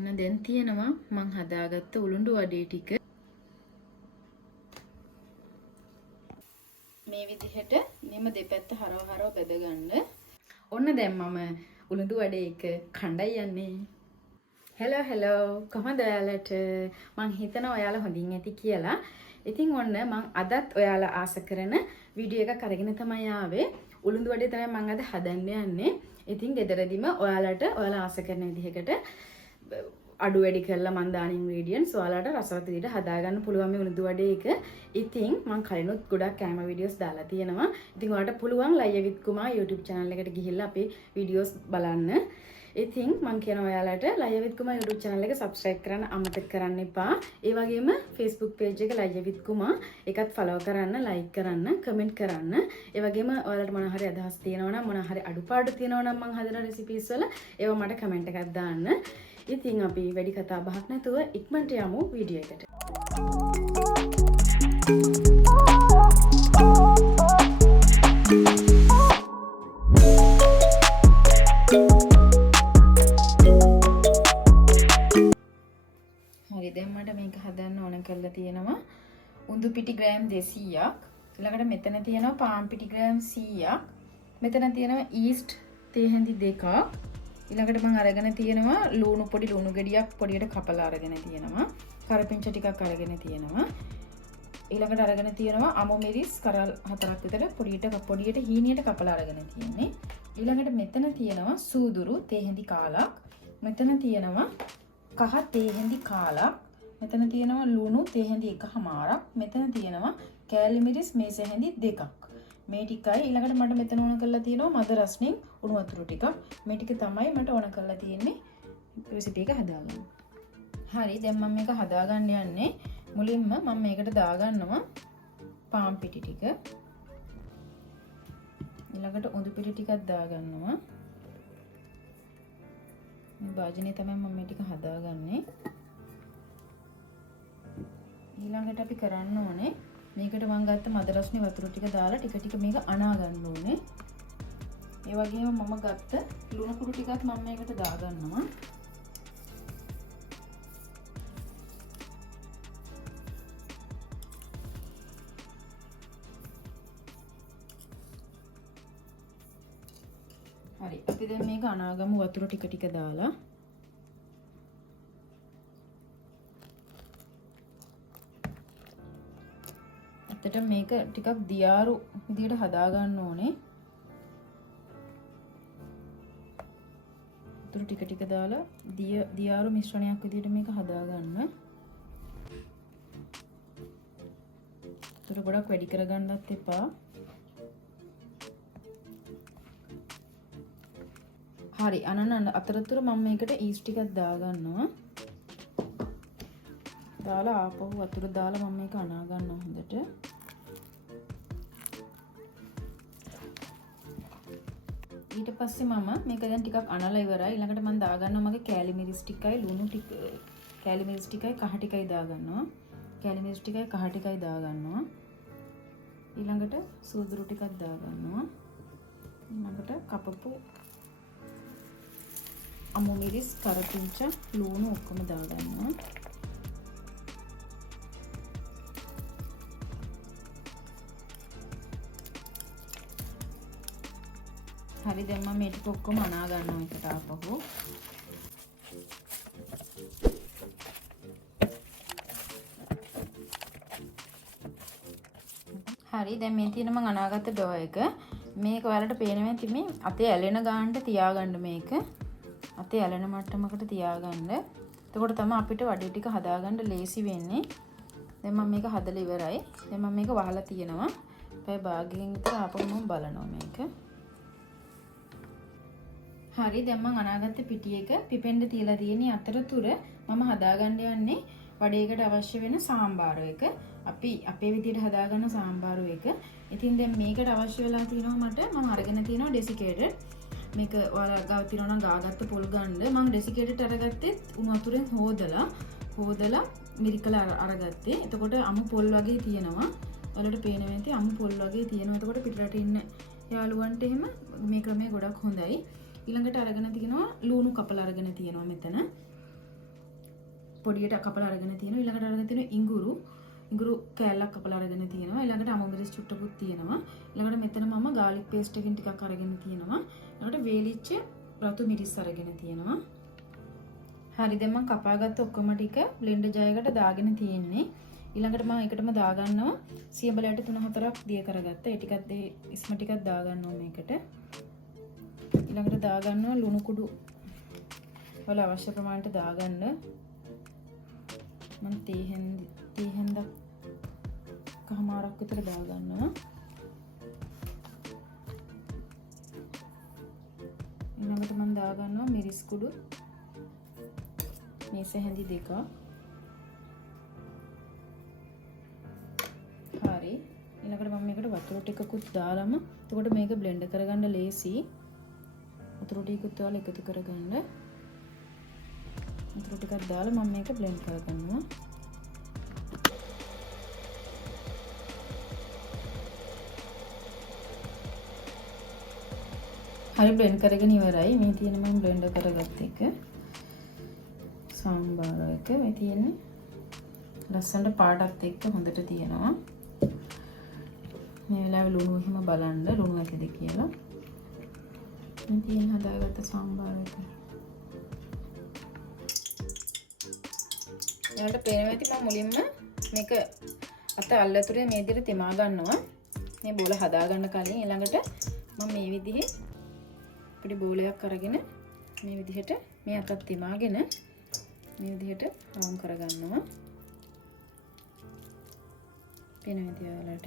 ඔන්න දැන් තියෙනවා මං හදාගත්ත උළුඳු වඩේ ටික. මේ විදිහට මෙම දෙපැත්ත හරව බෙද ගන්න. ඔන්න දැන් මම උළුඳු වඩේ එක කණ්ඩායි යන්නේ. හෙලෝ කොහොමද ඔයාලට? මං හිතනවා ඔයාලා හොඳින් ඇති කියලා. ඉතින් ඔන්න මං අදත් ඔයාලා ආස කරන වීඩියෝ එකක් අරගෙන තමයි ආවේ. උළුඳු වඩේ තමයි මං අද හදන්න යන්නේ. ඉතින් ගෙදරදීම ඔයාලා ආස කරන විදිහකට අඩු වැඩි කරලා මම දාන ඉන්ග්‍රීඩියන්ට්ස් ඔයාලට රසවත් විදිහට හදාගන්න පුළුවන් මේ උළුඳු වඩේ එක. ඉතින් මම කලිනුත් ගොඩක් කැම වීඩියෝස් දාලා තියෙනවා. ඉතින් ඔයාලට පුළුවන් Laiya with Kuma YouTube channel එකට ගිහිල්ලා අපේ වීඩියෝස් බලන්න. ඉතින් මම කියනවා ඔයාලට Laiya with Kuma YouTube channel එක subscribe කරන්න අමතක කරන්න එපා. ඒ වගේම Facebook page එක Laiya with Kuma ඒකත් follow කරන්න, like කරන්න, comment කරන්න. ඒ වගේම ඔයාලට මොන හරි අදහස් තියෙනවා නම් මොන හරි අඩුපාඩු තියෙනවා නම් මම හදන recipes වල ඒවා මට comment එකක් දාන්න. ඉතින් අපි වැඩි කතා බහක් නැතුව ඉක්මනට යමු වීඩියෝ එකට. හරි දැන් මට මේක හදන්න ඕන කරලා තියෙනවා උඳු පිටි ග්‍රෑම් 200ක්. ඊළඟට මෙතන තියෙනවා පාන් පිටි ග්‍රෑම් 100ක්. මෙතන තියෙනවා ඊස්ට් තේ හැඳි 2ක්. ඊළඟට මම අරගෙන තියෙනවා ලුණු පොඩි ලුණු ගෙඩියක් පොඩියට කපලා අරගෙන තියෙනවා. කරපිංච ටිකක් අරගෙන තියෙනවා. ඊළඟට අරගෙන තියෙනවා අමු මිරිස් කරල් 4ක් විතර පොඩියට හීනියට කපලා අරගෙන තියෙන්නේ. ඊළඟට මෙතන තියෙනවා සූදුරු තේ හැඳි කාලක්. මෙතන තියෙනවා කහ තේ හැඳි කාලක්. මෙතන තියෙනවා ලුණු තේ හැඳි එකමාරක්. මෙතන තියෙනවා කෑලි මිරිස් මේස හැඳි 2ක්. මේ ටිකයි ඊළඟට මට මෙතන ඕන කරලා තියෙනවා මද රස්නින් උණු වතුර ටිකක්. මේ ටික තමයි මට ඕන කරලා තියෙන්නේ රෙසිපි එක හදාගන්න. හරි දැන් මම මේක හදාගන්න යන්නේ. මුලින්ම මම මේකට දාගන්නවා පාන් පිටි ටික. ඊළඟට උඳු පිටි ටිකක් දාගන්නවා. මේ භාජනයේ තමයි මම මේ ටික හදාගන්නේ. ඊළඟට අපි කරන්න ඕනේ මේකට මම ගත්ත මද රස්නේ වතුර ටික දාලා ටික මේක අනා ගන්න ඕනේ. ඒ වගේම මම ගත්ත ලුණු කුඩු ටිකත් මම මේකට දාගන්නවා. හරි අපි දැන් මේක අනාගමු වතුර ටික දාලා. ඇත්තට මේක ටිකක් දියාරු විදියට හදා ගන්න ඕනේ. වතුර ටික දාලා දියාරු මිශ්‍රණයක් විදියට මේක හදා ගන්න. වතුර ගොඩක් වැඩි කරගන්නත් එපා. හරි අතරතුර මම මේකට ඊස්ට් ටිකක් දාගන්නවා. දාලා ආපහු වතුර දාලා මම මේක අනා ගන්නවා හොඳට. ඊට පස්සේ මම මේක දැන් ටිකක් අනලා ඉවරයි. ඊළඟට මම දාගන්නවා මගේ කෑලි මිරිස් ටිකයි ලුණු ටික කෑලි මිරිස් ටිකයි කහ ටිකයි දාගන්නවා. කෑලි මිරිස් ටිකයි කහ ටිකයි දාගන්නවා. ඊළඟට සූදුරු ටිකක් දාගන්නවා. ඊළඟට කපපු අමු මිරිස් කරපිංච ලුණු ඔක්කොම දාගන්නවා. හරි දැන් මම මේ ටික ඔක්කොම අනා ගන්නවා එකට ආපහු. හරි දැන් මේ තියෙන මම අනාගත්ත ඩෝ එක මේක ඔයාලට පේනවා ඇති මේ අතේ ඇලෙන ගානට තියාගන්න මේක. අතේ ඇලෙන මට්ටමකට තියාගන්න. එතකොට තමයි අපිට වඩේ ටික හදාගන්න ලේසි වෙන්නේ. දැන් මම මේක හදලා ඉවරයි. දැන් මම මේක වහලා තියෙනවා. පැය භාගයෙන් විතර ආපහු මම බලනවා මේක. හරි දැන් මම අනාගත්ත පිටි එක පිපෙන්න තියලා තියෙන්නේ. අතරතුර මම හදාගන්න යන්නේ වඩේකට අවශ්‍ය වෙන සාම්බාරු එක. අපි අපේ විදිහට හදාගන්න සාම්බාරු එක. ඉතින් දැන් මේකට අවශ්‍ය වෙලා තියෙනවා මට මම අරගෙන තියෙනවා ඩෙසිකේටඩ්. මේක ඔයාලා ගාව තියෙනවා නම් ගාගත්ත පොල් ගන්න. මම ඩෙසිකේටඩ් අරගත්තේ උණු වතුරෙන් හොදලා මිරිකලා අරගත්තේ. එතකොට අමු පොල් වගේ තියෙනවා. ඔයාලට පේනවා ඇති අමු පොල් වගේ තියෙනවා. එතකොට පිටරට ඉන්න යාළුවන්ට එහෙම මේ ක්‍රමය ගොඩක් හොඳයි. ඊළඟට අරගෙන තියෙනවා ලුණු කපලා අරගෙන තියෙනවා මෙතන. පොඩියට කපලා අරගෙන තියෙනවා. ඊළඟට අරගෙන තියෙනවා ඉඟුරු කෑල්ලක් කපලා අරගෙන තියෙනවා. ඊළඟට අමුමිරිස් චුට්ටකුත් තියෙනවා. ඊළඟට මෙතන මම garlic paste එකකින් ටිකක් අරගෙන තියෙනවා. ඊළඟට වේලිච්ච රතු මිරිස් අරගෙන තියෙනවා. හරි දැන් මම කපාගත්ත ඔක්කොම ටික බ්ලෙන්ඩර් ජයකට දාගෙන තියෙන්නේ. ඊළඟට මම එකටම දාගන්නවා සියඹලයට 3-4ක් දිය කරගත්තා. ඒ ටිකත් ඉස්ම ටිකක් දාගන්නවා මේකට. ඊළඟට දාගන්නවා ලුණු කුඩු වල අවශ්‍ය ප්‍රමාණයට දාගන්න. මම තීහෙන්ද කහමාරක් විතර දාගන්නවා. ඊළඟට මම දාගන්නවා මිරිස් කුඩු මේස හැඳි දෙකක්. හරි ඊළඟට මම මේකට වතුර ටිකකුත් දාලම එතකොට මේක බ්ලෙන්ඩ් කරගන්න ලේසි. වතුර ටිකකුත් දාලා එකතු කරගන්න. වතුර ටිකක් දාලා මම මේක බ්ලෙන්ඩ් කරගන්නවා. හරි බ්ලෙන්ඩ් කරගෙන ඉවරයි. මේ තියෙන මම බ්ලෙන්ඩ් කරගත්ත එක සම්බාර එක මේ තියෙන්නේ ලස්සනට පාටත් එක්ක හොඳට තියෙනවා. මේ වෙලාවේ ලුණු එහෙම බලන්න ලුණු ඇතිද කියලා. මේ තියෙන හදාගත්ත සම්බාර එක. ඊළඟට පේනවා ඇති මම මුලින්ම මේක අත අල්ලතුරේ මේ විදිහට තෙමා ගන්නවා. මේ බෝල හදා ගන්න කලින් ඊළඟට මම මේ විදිහේ පොඩි බෝලයක් අරගෙන මේ විදිහට මේ අතත් තෙමාගෙන මේ විදිහට රවුම් කරගන්නවා. පේන විදිහට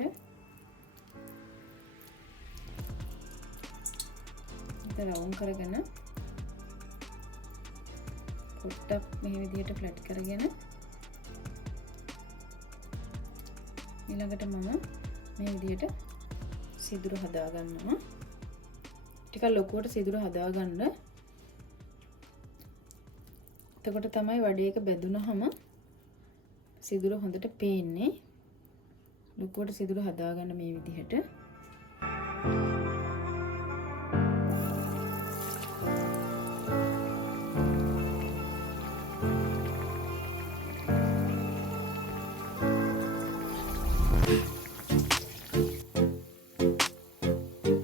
රවුම් කරගෙන පොට්ටක් මේ විදිහට ෆ්ලැට් කරගෙන ඊළඟට මම මේ විදිහට සිදුරු හදා ගන්නවා. ටිකක් ලොකුවට සිදුරු හදා ගන්න. එතකොට තමයි වඩේක බෙදුනහම සිදුරු හොඳට පේන්නේ. ලොකුවට සිදුරු හදා ගන්න මේ විදිහට.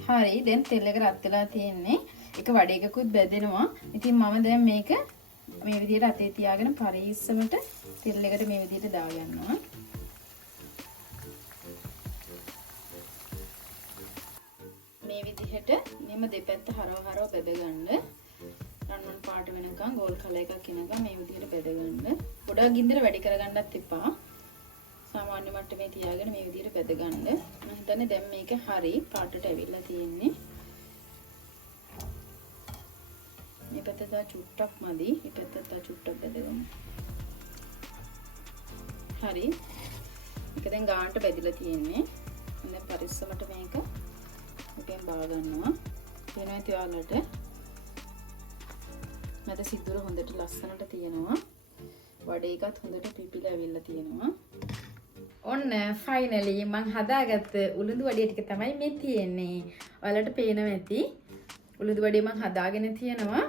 හරි දැන් තෙල් එක රත් වෙලා තියෙන්නේ. එක වඩේකකුත් බෙදෙනවා. ඉතින් මම දැන් මේක මේ විදිහට අතේ තියාගෙන පරිස්සමට තෙල් එකට මේ විදිහට දාගන්නවා. මේ විදිහට මෙම දෙපැත්ත හරව බෙද ගන්න. රන්වන් පාට වෙනකන් ගෝල් කලර් එකක් එනකන් මේ විදිහට බෙද ගන්න. ගොඩක් ගින්දර වැඩි කරගන්නත් එපා. සාමාන්‍ය මට්ටමේ තියාගෙන මේ විදිහට බෙද ගන්න. මම හිතන්නේ දැන් මේක හරි පාටට ඇවිල්ලා තියෙන්නේ. මේ පැත්ත තව චුට්ටක් මදි. මේ පැත්ත තව චුට්ටක් බෙදගමු. හරි. මේක දැන් ගානට බෙදලා තියෙන්නේ. දැන් පරිස්සමට මේක මුකෙන් බා ගන්නවා. වෙනවා ඉතින් ඔයාලට. මට සිදුර හොඳට ලස්සනට තියෙනවා. වඩේ එකත් හොඳට පිපිලා ඇවිල්ලා තියෙනවා. ඔන්න ෆයිනලි මම හදාගත්ත උළුදු වඩේ ටික තමයි මේ තියෙන්නේ. ඔයාලට පේනවා ඇති. උළුදු වඩේ මම හදාගෙන තියෙනවා.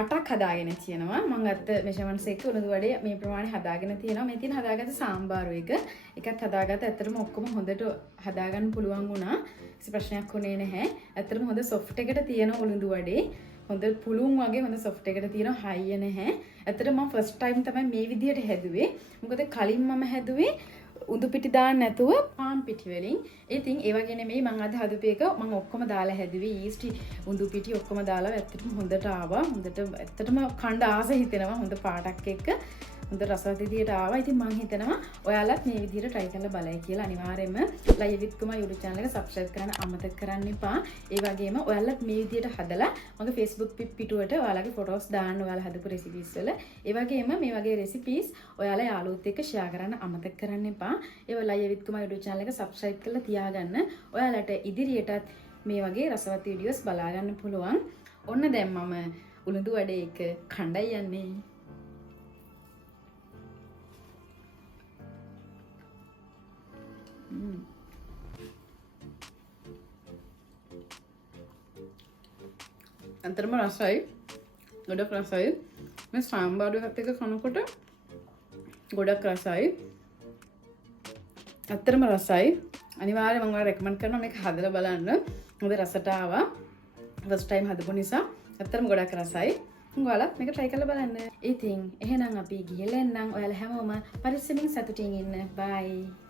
8ක් හදාගෙන තියෙනවා. මම ගත්ත මෙෂර්මන්ට්ස් එක උළුදු වඩේ මේ ප්‍රමාණය හදාගෙන තියෙනවා. මේ තියෙන හදාගත්ත සාම්බාරු එක. එකත් හදාගත්ත ඇත්තටම ඔක්කොම හොඳට හදාගන්න පුළුවන් වුණා. කිසි ප්‍රශ්නයක් වුණේ නැහැ. ඇත්තටම හොඳ සොෆ්ට් එකට තියෙන උළුදු වඩේ. හොඳ පුළුන් වගේ හොඳ සොෆ්ට් එකට තියෙන හයිය නැහැ. ඇත්තටම මම ෆස්ට් ටයිම් තමයි මේ විදියට හැදුවේ. මොකද කලින් මම හැදුවේ උඳු පිටි දාන්න නැතුව පාන් පිටි වලින්. ඉතින් ඒ වගේ නෙමෙයි මම අද හදපු එක මම ඔක්කොම දාලා හැදුවේ. ඊස්ටි උඳු පිටි ඔක්කොම දාලා ඇත්තටම හොඳට ආවා. හොඳට ඇත්තටම කණ්ඩ ආස හිතෙනවා හොඳ පාටක් එක්ක. හොඳ රසවත් විදියට ආවා. ඉතින් මම හිතනවා ඔයාලත් මේ විදියට try කරලා බලයි කියලා. අනිවාර්යයෙන්ම Laiya with Kuma YouTube channel එක subscribe කරන්න අමතක කරන්න එපා. ඒ වගේම ඔයාලත් මේ විදියට හදලා මගේ Facebook පිටුවට ඔයාලගේ photos දාන්න ඔයාලා හදපු recipes වල. ඒ වගේම මේ වගේ recipes ඔයාලා යාළුවොත් එක්ක share කරන්න අමතක කරන්න එපා. ඒව Laiya with Kuma YouTube channel එක subscribe කරලා තියාගන්න. ඔයාලට ඉදිරියටත් මේ වගේ රසවත් videos බලා ගන්න පුළුවන්. ඔන්න දැන් මම උළුදු වඩේ එක කණ්ඩායි යන්නේ. අන්තරම රසයි ගොඩක් රසයි මේ සාම්බාරු එකත් එක්ක කනකොට ගොඩක් රසයි. ඇත්තටම රසයි. අනිවාර්යයෙන් මම ඔයාලට රෙකමන්ඩ් කරනවා මේක හදලා බලන්න. හොඳ රසට ආවා. ෆස්ට් ටයිම් හදපු නිසා ඇත්තටම ගොඩක් රසයි. ඔයාලා මේක try කරලා බලන්න. ඉතින් එහෙනම් අපි ගිහලා එන්නම්. ඔයාලා හැමෝම පරිස්සමින් සතුටින් ඉන්න. bye.